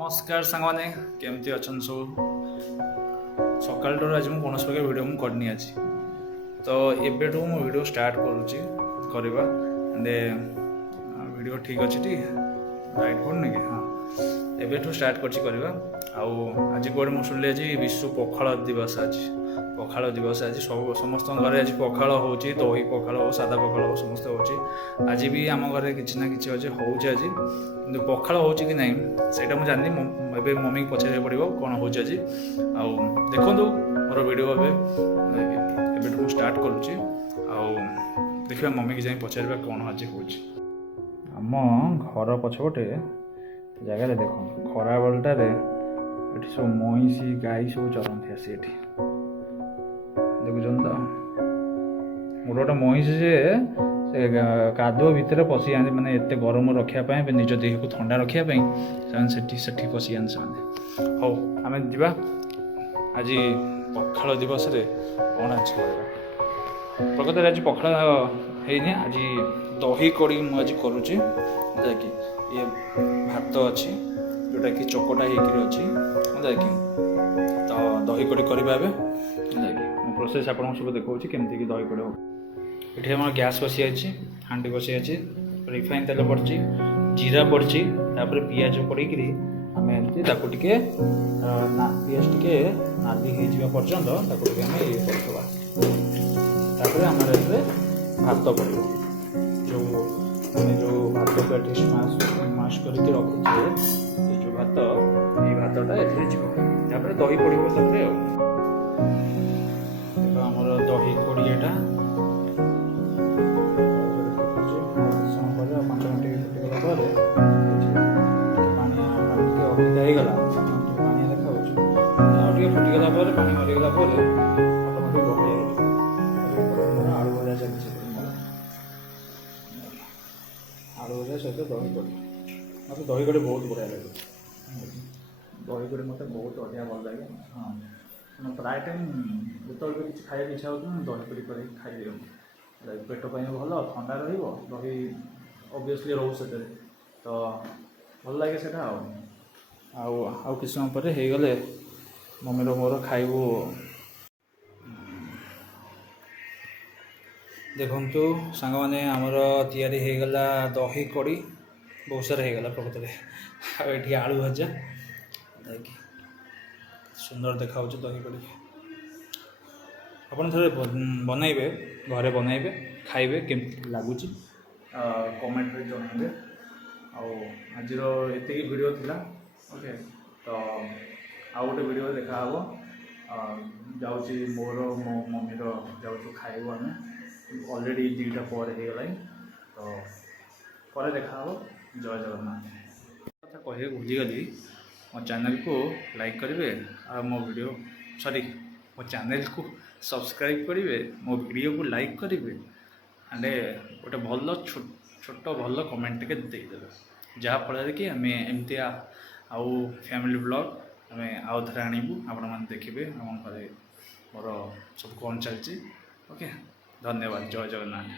नमस्कार सांगने केमती अच्छा सब सकाल आज मुझे कौन प्रकार भिड मुझे करनी आज तो एबेठू मु वीडियो स्टार्ट करवा वीडियो ठीक अच्छी टी राइट पड़नी कि हाँ एबेठू स्टार्ट करवा आज कौटे मुझे शुणिली आज विश्व पखाल दिवस आज पखाल दिवस आज सब समस्त घर आज पखाल हो दही पखाल हो सादा पखाल हो समस्त हो आज भी आम घर कि ना कि अच्छे हो आज कि पखाल हो कि ना से मुझे जानी ए मम्मी को पचार पड़ो कौन हो आज देखु मोर वीडियो एबेठू स्टार्ट करुच्ची देखा मम्मी की जाए पचार कौन आज हो आम घर पछपटे जगार देख खरा बेलटार ये सब महिषी गाई सब चलती आसी एटी देखुन तो गोटे गोटे महिषी से कादुआ भितर पशि आने मैंने एत गरम रखापी निज देह को ठंडा रखापी से पशि आने से हौ आम जा आज पखाल दिवस कौन आज प्रकृत आज पखाल है आज दही कड़ी मुझे करुच्ची कि ये भात अच्छी जोटा कि चकटा होती कि तो दही कड़ी करवा प्रोसेस आपको सब देखा केमती दही कड़ी हो ये आम गैस बसी आई हांडी बसी आई रिफाइन तेल पड़ी जीरा पड़ी पियाज पड़ी आम एमती टे पियाज टे नाली हो पर्यंत आम ये करवा आम भात पड़ो जो मैंने जो भात को एटलिस्ट मास करके रखी जो भात ये भातटा ये दही पड़ो साथ आमर दही कोड़ीटा 5 मिनट फुटगला पागला पानी देखा फुटगला पानी मरीगला अटोमेटिक बड़ी आलू भजा चलती आलू भजा सहित दही कड़ी मत दही कड़ी बहुत बढ़िया लगे दही कड़ी मत बहुत अधिक भल लगे हाँ प्राय टाइम जो किसी खाया इच्छा हो दही कड़ी कर खाई पेट भल ठंडा रही ऑब्वियसली रो से तो भल लगे से किसी समय पर हो गले मम्मी मोर खाइबू देखु सांग मैंने आमर या दही कड़ी बहुत सारा होगला प्रकृत ये आलू भजा सुंदर देखा दही कड़ी आपड़ थे बनइबे घरे बनइबे खाइबे केमती लगुच कमेंट रे जणाइबे आज ये वीडियो थिला ओके तो आउ गोटे वीडियो देखा जाऊँगी मोर मो मम्मीर जाऊँ खाइबू आम ऑलरेडी 2टा पर हो गला तो पर देखा जय जगन्नाथ कथा कहे भूलीगली मो चैनल को लाइक करेंगे और मो वीडियो सॉरी मो चैनल को सब्सक्राइब करेंगे मो वीडियो को लाइक करेंगे एंड गोटे भल छोट भल कमेंट के देदेवे जहाँफल कि आम एमती आउ फैमिली ब्लॉग आम आउ थे आणबू आपण देखिए आम घरे मोर सब कौन चलती ओके धन्यवाद जय जगन्नाथ।